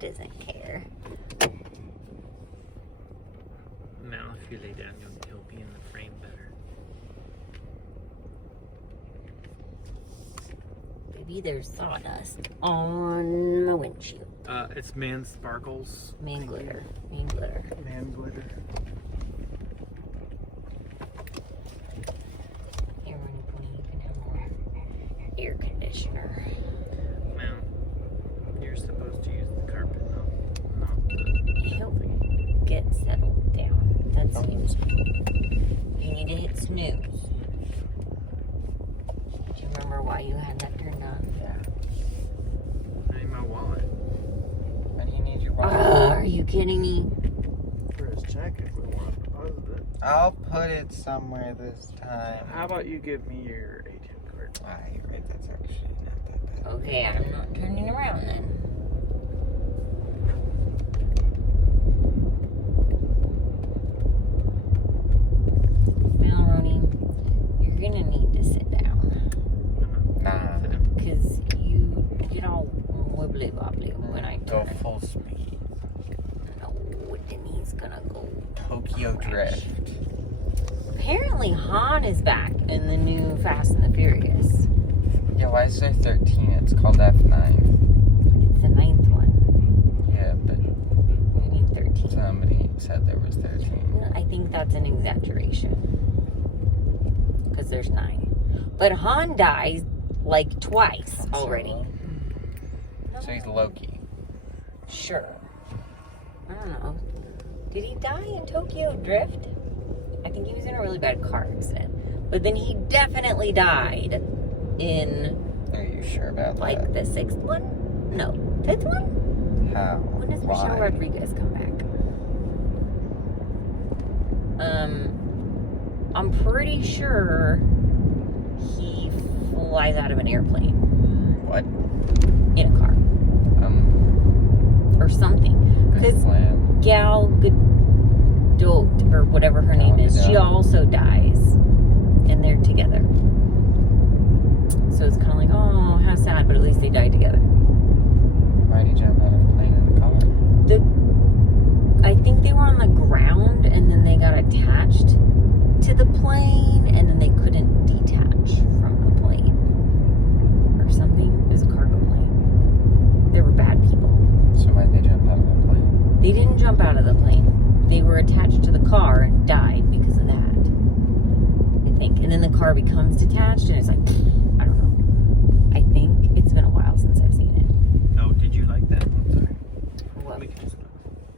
doesn't care. Now, if you lay down, he'll be in the frame better. Maybe there's sawdust on my windshield. It's Man Sparkles. Man glitter. Man glitter. Man glitter. Here, Runny Pony, you can have more air conditioner. Now, you're supposed to use the carpet, not the... He'll get settled down. That seems. You need to hit snooze. Do you remember why you had that turned on? Yeah. I need my wallet. Why do you need your wallet? Are you kidding me? For his check if we want to deposit it. I'll put it somewhere this time. How about you give me your ATM card? Ah, you're right. That's actually not that bad. Okay, I'm not turning around then. Melanie, you're gonna need to sit down. Nah. Because you get all wibbly wobbly when I Go turn. full speed. No, then he's gonna go. Tokyo Drift. Apparently, Han is back in the new Fast and the Furious. Yeah, why is there 13? It's called F9. It's the 9th one. Yeah, but We need 13. somebody said there was 13. I think that's an exaggeration. Because there's 9. But Han dies like twice already. So he's Loki. Sure. I don't know. Did he die in Tokyo Drift? I think he was in a really bad car accident. But then he definitely died in, Are you sure about like, that? the 6th one? No. 5th one? How? When does Why? Michelle Rodriguez come back? I'm pretty sure he flies out of an airplane What? in a car or something. Good Because plan. Gal Gadot, or whatever her name is, she also dies, and they're together. So it's kind of like, oh, how sad, but at least they died together. Why'd he jump out of a plane in a car? I think they were on the ground, and then they got attached to the plane, and then they couldn't detach from the plane or something. It was a cargo plane. They were bad people. So why'd they jump out of the plane? They didn't jump out of the plane. They were attached to the car and died because of that, I think. And then the car becomes detached, and it's like, I don't know. I think it's been a while since I've seen it. Oh, did you like that? I'm sorry. What? We can just...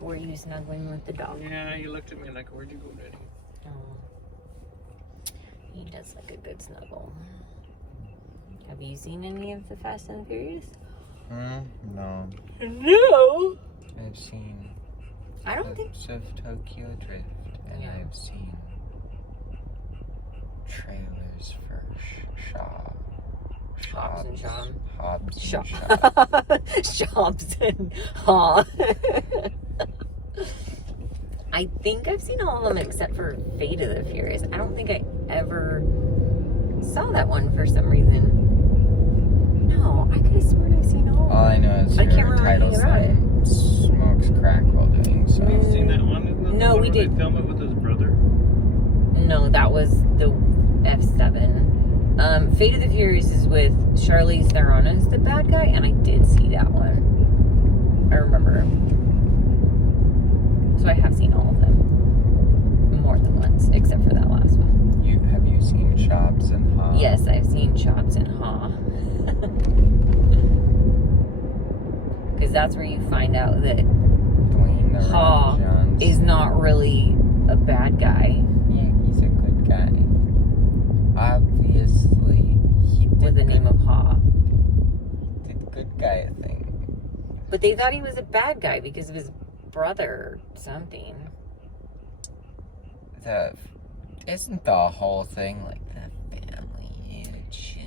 Were you snuggling with the dog? Yeah, you looked at me like, where'd you go, Daddy? Oh. He does like a good snuggle. Have you seen any of the Fast and the Furious? No. No. I've seen I don't think. clips of Tokyo Drift, and Yeah. I've seen trailers for Hobbs and Shaw. Hobbs and Shaw. Shaw. Shops and Haw. I think I've seen all of them except for Fate of the Furious. I don't think I ever saw that one for some reason. No, I could have sworn I've seen all of them. All I know is I can't your remember title anything about it. son smokes crack while doing so. Have you seen that one? Isn't that No, the one we where did. They film it with his brother? No, that was the F7. Fate of the Furious is with Charlize Theron's the bad guy, and I did see that one. I remember. So I have seen all of them. More than once, except for that last one. Have you seen Chops and Haw? Yes, I've seen Chops and Haw. Because that's where you find out that Dwayne The Haw Rock Johnson. is not really a bad guy. Yeah, he's a good guy. Obviously, he did With the name of Haw. did good guy thing. But they thought he was a bad guy because of his brother or something. Isn't the whole thing like the family issue?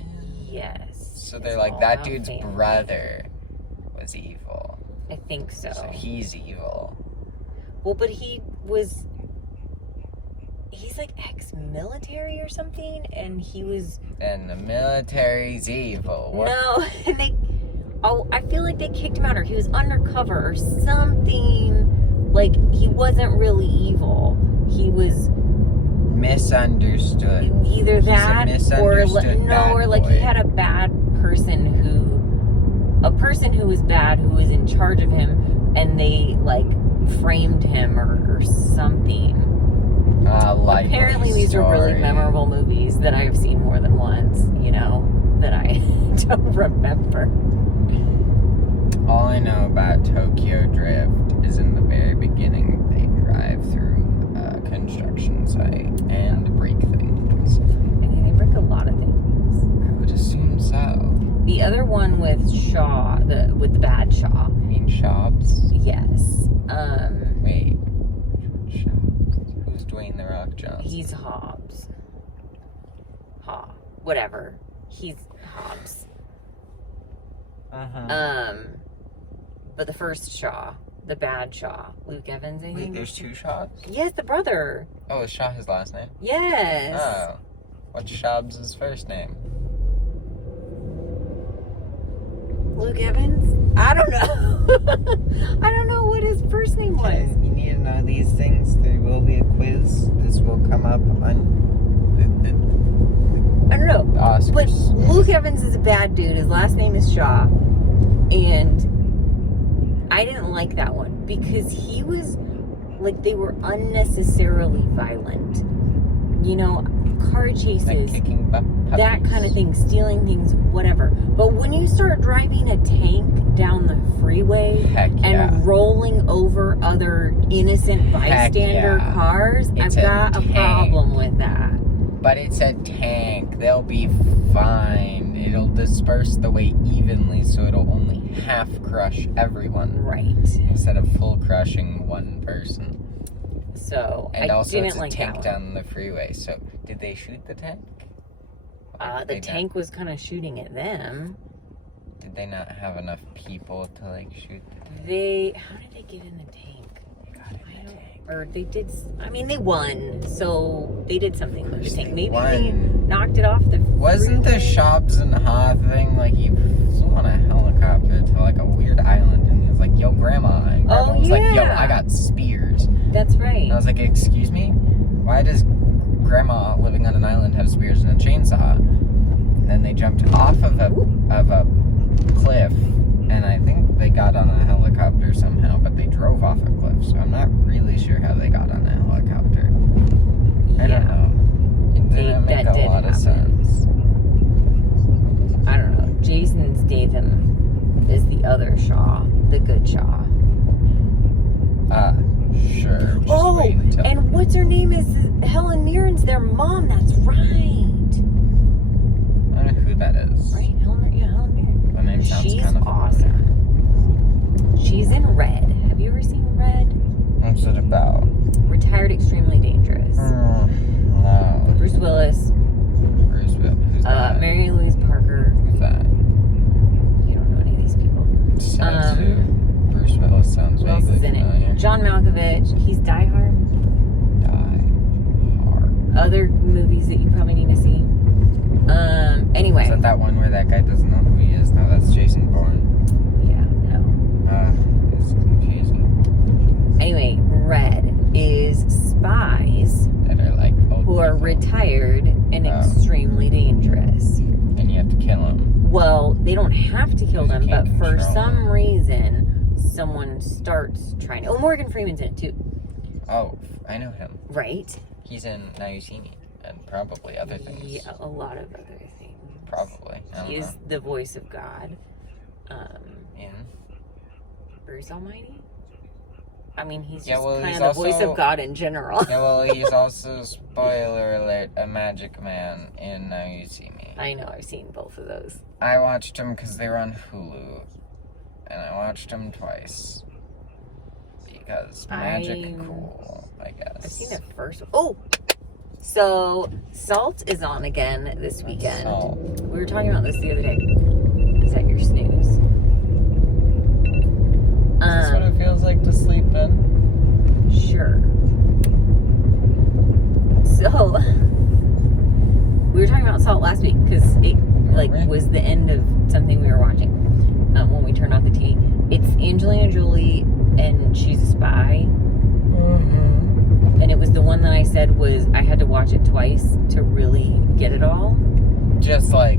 Yes. So it's they're like, all that about dude's family. brother was evil. I think so. So he's evil. Well, but he's like ex-military or something, and he was... And the military's evil. What? No, and Oh, I feel like they kicked him out, or he was undercover, or something. Like, he wasn't really evil. He was misunderstood. either that, or like he had a bad person who was bad, who was in charge of him, and they like framed him or something. Apparently these are really memorable movies that I have seen more than once, you know, that I don't remember. All I know about Tokyo Drift is in the very beginning they drive through a construction site and break things. I think they break a lot of things. I would assume so. The other one with Shaw, with the bad Shaw. You mean Shobbs? Yes. Wait. Shobbs? Who's Dwayne The Rock Johnson? He's Hobbs. Whatever. He's Hobbs. But the first Shaw, the bad Shaw, Luke Evans, I think. Wait, there's two Shaws? Yes, the brother. Oh, is Shaw his last name? Yes. Oh. What's Shobbs' first name? Luke Evans? I don't know. I don't know what his first name was. You need to know these things. There will be a quiz. This will come up on I don't know. the Oscars. But Luke Evans is a bad dude. His last name is Shaw. And I didn't like that one because he was like, they were unnecessarily violent. You know, car chases, like kicking puppies. That kind of thing, stealing things, whatever. But when you start driving a tank down the freeway and rolling over other innocent bystander cars, I've got a problem with that. But it's a tank. They'll be fine. It'll disperse the weight evenly, so it'll only half crush everyone. Right. Instead of full crushing one person. So, and I also didn't it's a like tank that down the freeway. So, did they shoot the tank? The tank was kind of shooting at them. Did they not have enough people to like shoot the tank? How did they get in the tank? They got in the tank. Or they did, I mean, they won, so they did something with the tank. Maybe won. they knocked it off the Wasn't the Shobbs and Ha thing like he flew on a helicopter to like a weird island and he was like, yo, grandma. And grandma was like, yo, I got spears. That's right. And I was like, excuse me? Why does grandma living on an island have spears and a chainsaw? And then they jumped off of a cliff, and I think they got on a helicopter somehow, but they drove off a cliff, so I'm not really sure how they got on a helicopter. I don't know. It didn't make a lot of sense. I don't know. Jason Statham is the other Shaw, the good Shaw. Sure. Oh, and what's her name is Helen Mirren's their mom. That's right. I don't know who that is. Right, Helen Mirren. The name sounds kind of awesome. She's in Red. Have you ever seen Red? What's it about? Retired Extremely Dangerous. No. Bruce Willis. Who's that? Mary Louise Parker. Who's that? You don't know any of these people. Sounds too. Bruce Willis sounds Who else is in it? John Malkovich. He's Die Hard. Die Hard. Other movies that you probably need to see. Anyway. Is that one where that guy doesn't know who he is? No, that's Jason Bourne. Yeah, no. It's confusing. Anyway, Red is spies that are like old who are retired and extremely dangerous. And you have to kill them. Well, they don't have to kill them, but for some reason, someone starts trying to... Oh, Morgan Freeman's in it, too. Oh, I know him. Right? He's in Now You See Me, and probably other things. Yeah, a lot of other things. Probably. He is the voice of God. In? Bruce Almighty? I mean, he's Yeah, just well, kind he's of the voice of God in general. Yeah, well, he's also, spoiler alert, a magic man in Now You See Me. I know, I've seen both of those. I watched them because they were on Hulu. And I watched them twice. Because magic cool, I guess. I've seen the first one. Oh! So, Salt is on again this weekend. Salt. We were talking about this the other day. Is that your snooze? Is this what it feels like to sleep in? Sure. So, we were talking about Salt last week because it was the end of something we were watching. when we turned off the TV. It's Angelina Jolie, and she's a spy. Mm-hmm. And it was the one that I said was I had to watch it twice to really get it all. Just like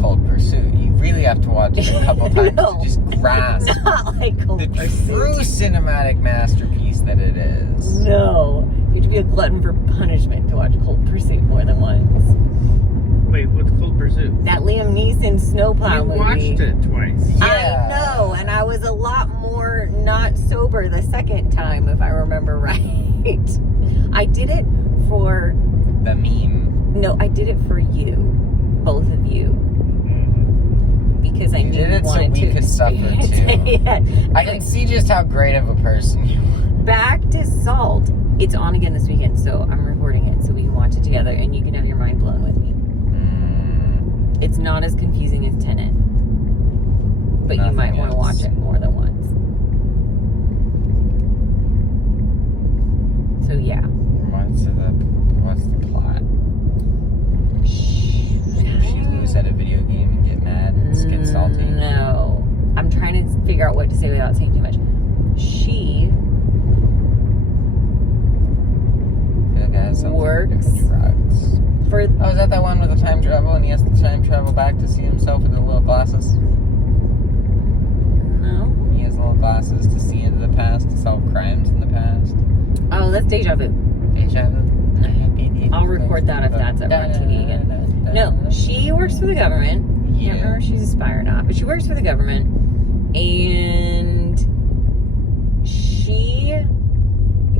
Cold Pursuit. You really have to watch it a couple times No. to just grasp Not like Cold the Pursuit. true cinematic masterpiece that it is. No. You have to be a glutton for punishment to watch Cold Pursuit more than once. Wait, what's Cold Pursuit? That Liam Neeson snowplow You movie. watched it twice. Yeah. I know, and I was a lot more not sober the second time, if I remember right. I did it for... The meme. No, I did it for you. Both of you. Because I You knew did you it so wanted we to could suffer experience too. it. Yeah. I can see just how great of a person you are. Back to Salt. It's on again this weekend, so I'm recording it so we can watch it together and you can have your mind blown with me. It's not as confusing as Tenet, but you might want to watch it more than once. So yeah. What's the plot? She lose at a video game and get mad and get salty. No. I'm trying to figure out what to say without saying too much. She I feel like I had something works with drugs. for... Oh, is that one with the time travel and he has to time travel back to see himself with the little glasses? No. He has little glasses to see into the past, to solve crimes in the past. Oh, that's Deja Vu. Deja vu. I'll record that if that's ever on TV again. No, she works for the government. I can't remember if she's a spy or not, but she works for the government. And she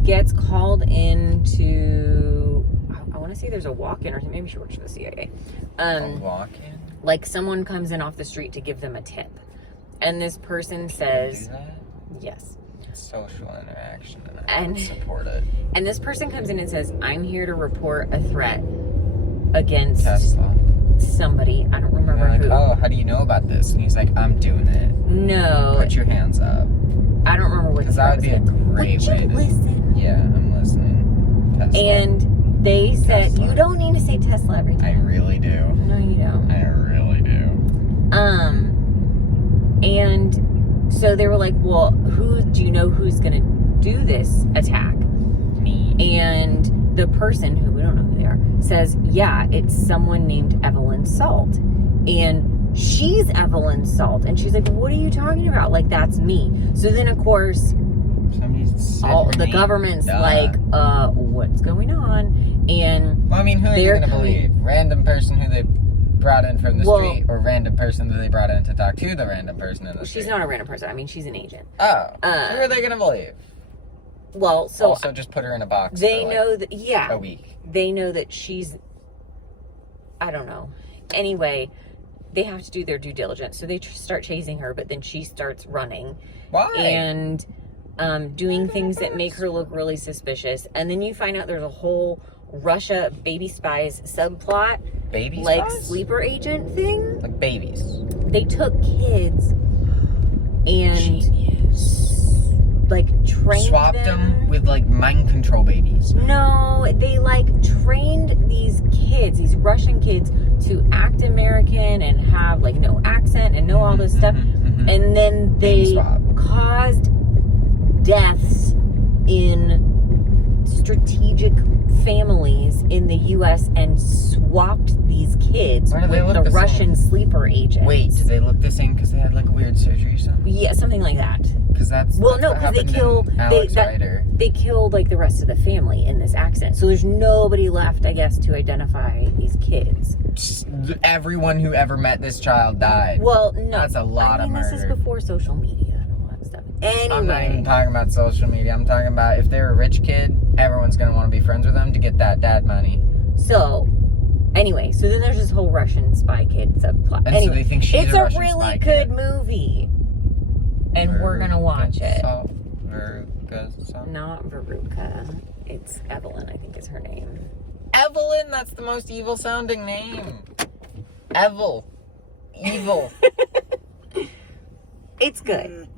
gets called into... I want to say there's a walk-in or something. Maybe she works for the CIA. A walk-in? Like someone comes in off the street to give them a tip. And this person says... Do that? Yes. It's social interaction and I And- support it. And this person comes in and says, I'm here to report a threat against Tesla. somebody. I don't remember They're like, who. oh, how do you know about this? And he's like, I'm doing it. No. Put your hands up. I don't remember what Because that would be a great Would way you to... listen? Yeah, I'm listening. Tesla. And they said, Tesla. you don't need to say Tesla every I time. really do. No, you don't. I really do. And so they were like, well, who do you know who's going to do this attack? Me. And the person, who we don't know who they are, says, yeah, it's someone named Evelyn Salt. And she's Evelyn Salt. And she's like, what are you talking about? Like, that's me. So then, of course, Somebody said all her the name. government's Duh. like, what's going on? And Well, I mean, who are they they're going to coming- believe? Random person who they brought in from the Well- street, or random person that they brought in to talk to the random person in the street? she's not a random person. I mean, she's an agent. Oh, who are they going to believe? Well, so Also, just put her in a box they for, like, know that, yeah. a week. They know that she's, I don't know. Anyway, they have to do their due diligence. So they start chasing her, but then she starts running. Why? And doing things that make her look really suspicious. And then you find out there's a whole Russia baby spies subplot. Babies? Like spies? sleeper agent thing. Like babies. They took kids and like trained Swapped them with, like, mind control babies. No, they like trained these kids, these Russian kids, to act American and have like no accent and know all this stuff. And then Baby they swap. caused deaths in strategic families in the U.S. and swapped these kids Why do they with look the the Russian same? sleeper agents. Wait, did they look the same because they had, like, a weird surgery or something? Yeah, something like that. Because that's Well, no, what because they happened killed in Alex Rider. they killed like the rest of the family in this accident. So there's nobody left, I guess, to identify these kids. Everyone who ever met this child died. Well, no, That's a lot of This is murder. before social media and all that stuff. I'm not even Anyway, talking about social media. I'm talking about if they're a rich kid, everyone's going to want to be friends with them to get that dad money. so then there's this whole Russian spy kid subplot. And Anyway, so they think she's it's a a Russian really spy good kid. movie, and we're gonna watch it. Not Veruca. It's Evelyn, I think is her name. Evelyn, that's the most evil sounding name. Evil. Evil. It's good.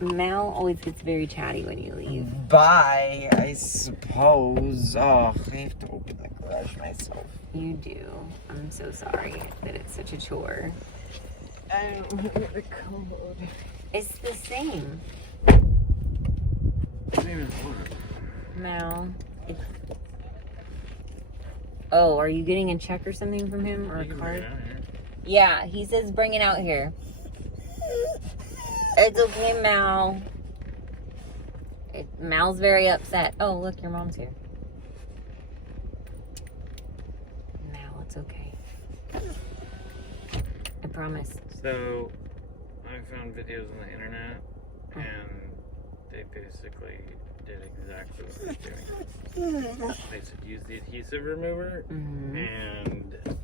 Mal always gets very chatty when you leave. Bye, I suppose. Oh, I have to open the garage myself. You do. I'm so sorry that it's such a chore. I don't want the cold. It's the same. Same as what? Mal. Oh, are you getting a check or something from him or a You can bring card? it out here. Yeah, he says bring it out here. It's okay, Mal. Mal's very upset. Oh, look, your mom's here. Mal, it's okay. I promise. So, I found videos on the internet, and they basically did exactly what they're doing. They said use the adhesive remover and the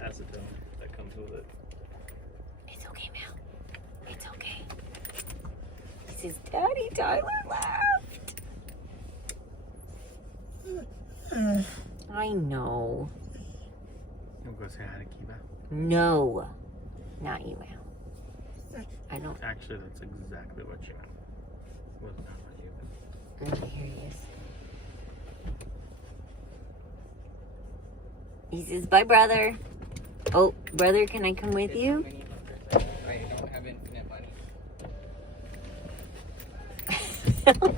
acetone that comes with it. It's okay, Mal. It's okay. He says, Daddy, Tyler left. I know. You want to go say hi to Kiba? No. Not you, Mal. I don't. Actually, that's exactly what you meant. Was not what you meant. Okay, here he is. He says, bye, brother. Oh, brother, can I come with you? I don't have infinite money.